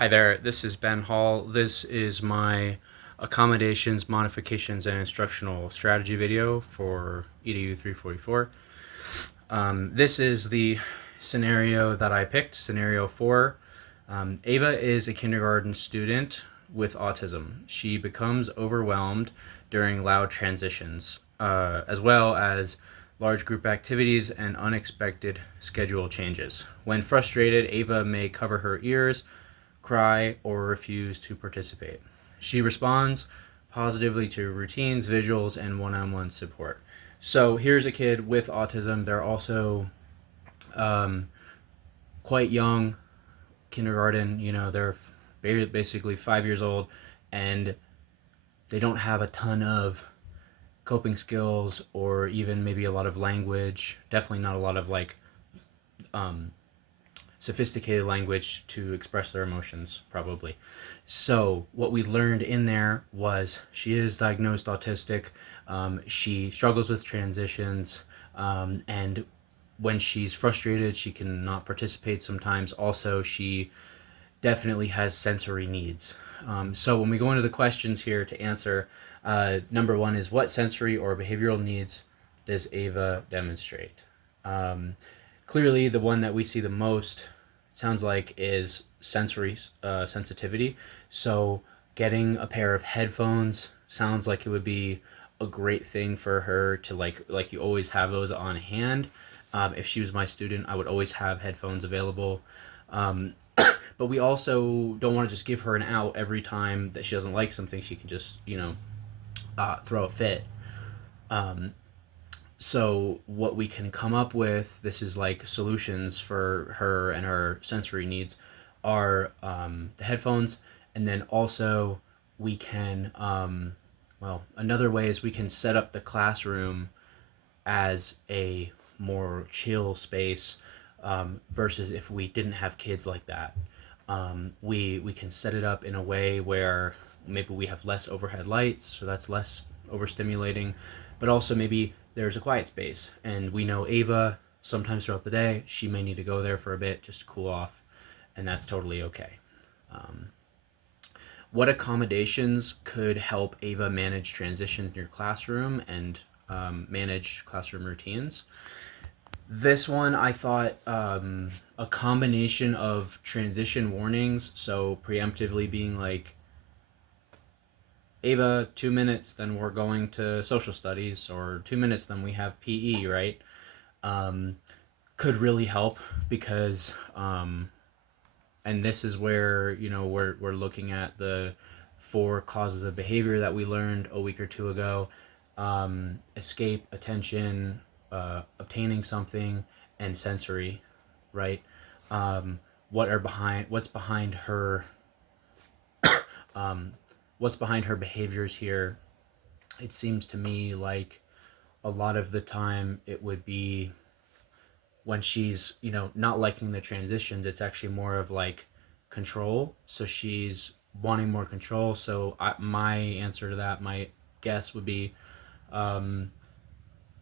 Hi there, this is Ben Hall. This is my accommodations, modifications, and instructional strategy video for EDU 344. This is the scenario that I picked, scenario 4. Ava is a kindergarten student with autism. She becomes overwhelmed during loud transitions, as well as large group activities and unexpected schedule changes. When frustrated, Ava may cover her ears, cry, or refuse to participate. She responds positively to routines, visuals, and one on one support. So here's a kid with autism. They're also um, quite young, kindergarten, they're basically 5 years old, and they don't have a ton of coping skills or even maybe a lot of language. Definitely not a lot of um, sophisticated language to express their emotions, probably. So, what we learned in there was she is diagnosed autistic. She struggles with transitions, and when she's frustrated, she cannot participate sometimes. Also, she definitely has sensory needs. So, when we go into the questions here to answer, number one is what sensory or behavioral needs does Ava demonstrate? Um, Clearly, the one that we see the most sounds like is sensory sensitivity. So, getting a pair of headphones sounds like it would be a great thing for her to like you always have those on hand. If she was my student, I would always have headphones available. Um, but we also don't want to just give her an out every time that she doesn't like something. She can just throw a fit. Um, so what we can come up with, this is like solutions for her and her sensory needs, are the headphones, and then also we can another way is we can set up the classroom as a more chill space, versus if we didn't have kids like that. We can set it up in a way where maybe we have less overhead lights, so that's less overstimulating, but also maybe there's a quiet space, and we know Ava sometimes throughout the day she may need to go there for a bit just to cool off, and that's totally okay. Um, what accommodations could help Ava manage transitions in your classroom and manage classroom routines? This one I thought a combination of transition warnings, so preemptively being like, Ava, 2 minutes, then we're going to social studies, or 2 minutes, then we have PE, right? Um, could really help because, and this is where, we're looking at the four causes of behavior that we learned a week or two ago: escape, attention, obtaining something, and sensory, right? Um, what's behind her um, what's behind her behaviors here? It seems to me like a lot of the time it would be when she's not liking the transitions, it's actually more of like control, so she's wanting more control. So my answer to that, my guess would be um,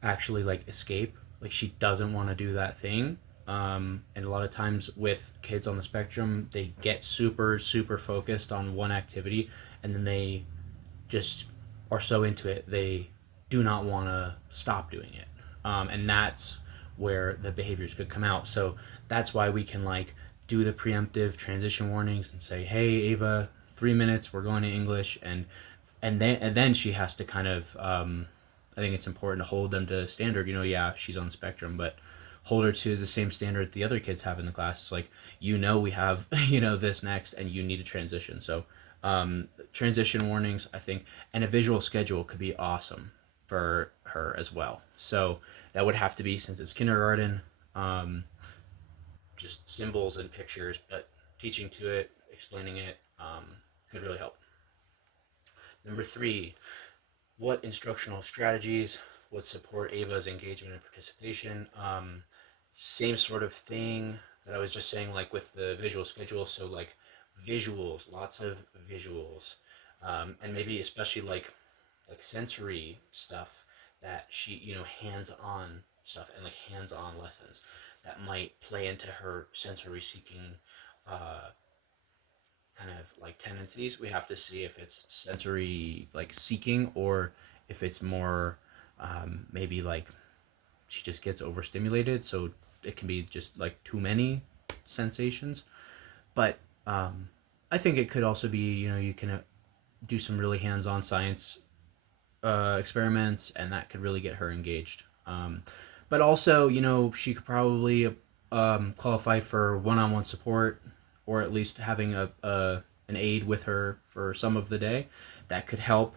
actually like escape. Like she doesn't want to do that thing. And a lot of times with kids on the spectrum, they get super super focused on one activity, and then they just are so into it they do not want to stop doing it, and that's where the behaviors could come out. So that's why we can like do the preemptive transition warnings and say, hey Ava, 3 minutes, we're going to English, and then she has to kind of I think it's important to hold them to standard. Yeah, she's on the spectrum, but hold her to the same standard the other kids have in the class. It's like, we have this next, and you need to transition. So transition warnings, I think, and a visual schedule could be awesome for her as well. So that would have to be, since it's kindergarten, um, just symbols and pictures, but teaching to it, explaining it, could really help. Number three, what instructional strategies would support Ava's engagement and participation? Same sort of thing that I was just saying, like with the visual schedule. So like visuals, lots of visuals, and maybe especially like sensory stuff that she, hands-on stuff, and like hands-on lessons that might play into her sensory seeking uh, like tendencies. We have to see if it's sensory like seeking, or if it's more maybe like she just gets overstimulated, so it can be just like too many sensations. But I think it could also be, you can do some really hands-on science experiments, and that could really get her engaged. But also, she could probably qualify for one-on-one support, or at least having a an aide with her for some of the day. That could help,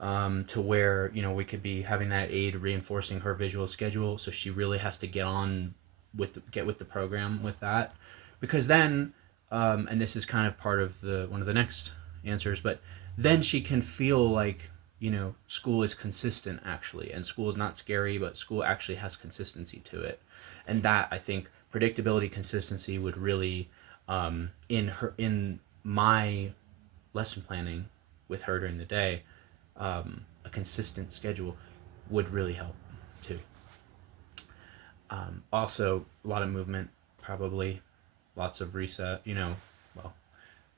to where we could be having that aide reinforcing her visual schedule, so she really has to get with the program with that, because then, and this is kind of part of the one of the next answers, but then she can feel like school is consistent actually, and school is not scary, but school actually has consistency to it, and that I think predictability, consistency would really, in my lesson planning with her during the day, a consistent schedule would really help too. Also, a lot of movement, probably lots of reset. Well,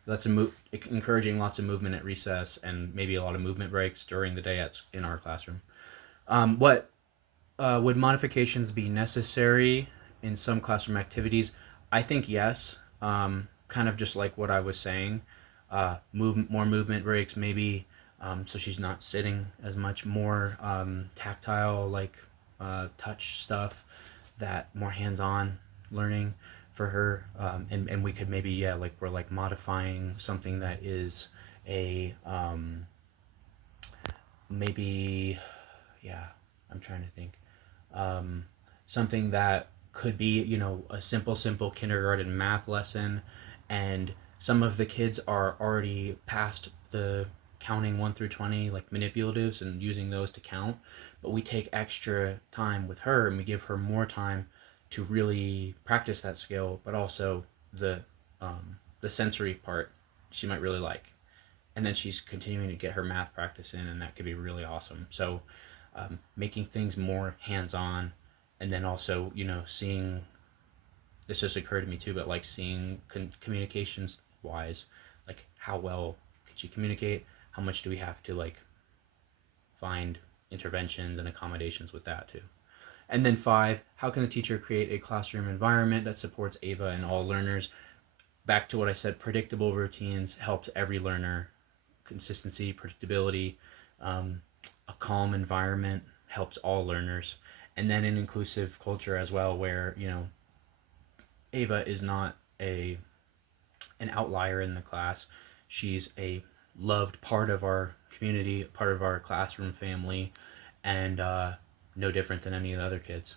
lots of encouraging lots of movement at recess, and maybe a lot of movement breaks during the day in our classroom. What would modifications be necessary in some classroom activities? I think yes. Kind of just like what I was saying. More movement breaks, maybe, so she's not sitting as much. More tactile, like touch stuff, that more hands-on learning for her. And we could maybe, yeah, like we're like modifying something that is a maybe, yeah, I'm trying to think, um, something that could be, a simple kindergarten math lesson, and some of the kids are already past the counting 1 through 20, like manipulatives, and using those to count, but we take extra time with her, and we give her more time to really practice that skill, but also the sensory part she might really like, and then she's continuing to get her math practice in, and that could be really awesome. So, making things more hands-on, and then also, seeing, this just occurred to me too, but like seeing communications wise, like how well could she communicate, how much do we have to like find interventions and accommodations with that too. And then 5, how can the teacher create a classroom environment that supports Ava and all learners? Back to what I said, predictable routines helps every learner. Consistency, predictability, a calm environment helps all learners. And then an inclusive culture as well, where, Ava is not an outlier in the class. She's a loved part of our community, part of our classroom family, and no different than any of the other kids.